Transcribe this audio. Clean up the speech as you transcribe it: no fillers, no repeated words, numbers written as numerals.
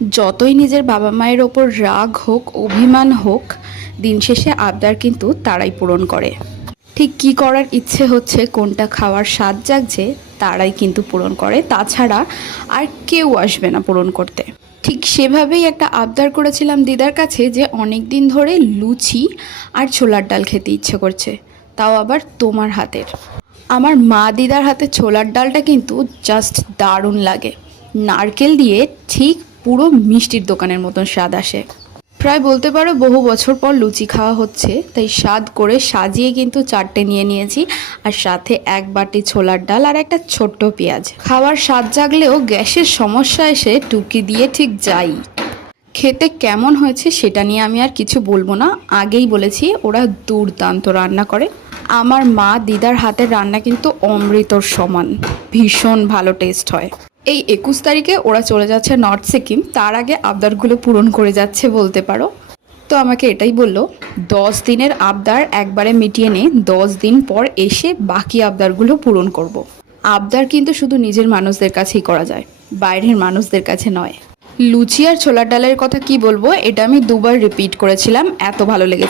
যতই নিজের বাবা মায়ের ওপর রাগ হোক, অভিমান হোক, দিন শেষে আবদার কিন্তু তারাই পূরণ করে। ঠিক কী করার ইচ্ছে হচ্ছে, কোনটা খাওয়ার স্বাদ জাগছে, তারাই কিন্তু পূরণ করে। তাছাড়া আর কেউ আসবে না পূরণ করতে। ঠিক সেভাবেই একটা আবদার করেছিলাম দিদার কাছে যে অনেক দিন ধরে লুচি আর ছোলার ডাল খেতে ইচ্ছে করছে, তাও আবার তোমার হাতের। আমার মা দিদার হাতে ছোলার ডালটা কিন্তু জাস্ট দারুণ লাগে। নারকেল দিয়ে ঠিক পুরো মিষ্টির দোকানের মতন স্বাদ আসে। প্রায় বলতে পারো বহু বছর পর লুচি খাওয়া হচ্ছে, তাই স্বাদ করে সাজিয়ে কিন্তু 4টে নিয়ে নিয়েছি, আর সাথে 1 বাটি ছোলার ডাল আর একটা ছোট্ট পেঁয়াজ। খাওয়ার স্বাদ জাগলেও গ্যাসের সমস্যা এসে টুকি দিয়ে ঠিক যাই। খেতে কেমন হয়েছে সেটা নিয়ে আমি আর কিছু বলবো না, আগেই বলেছি ওরা দুর্দান্ত রান্না করে। আমার মা দিদার হাতের রান্না কিন্তু অমৃতর সমান, ভীষণ ভালো টেস্ট হয়। এই 21 তারিখে ওরা চলে যাচ্ছে নর্থ সিকিম, তার আগে আবদারগুলো পূরণ করে যাচ্ছে বলতে পারো। তো আমাকে এটাই বললো, 10 দিনের আবদার একবারে মিটিয়ে নে, 10 দিন পর এসে বাকি আবদারগুলো পূরণ করব। আবদার কিন্তু শুধু নিজের মানুষদের কাছেই করা যায়, বাইরের মানুষদের কাছে নয়। লুচি আর ছোলার ডালের কথা কি বলবো, এটা আমি 2বার রিপিট করেছিলাম, এত ভালো লেগেছে।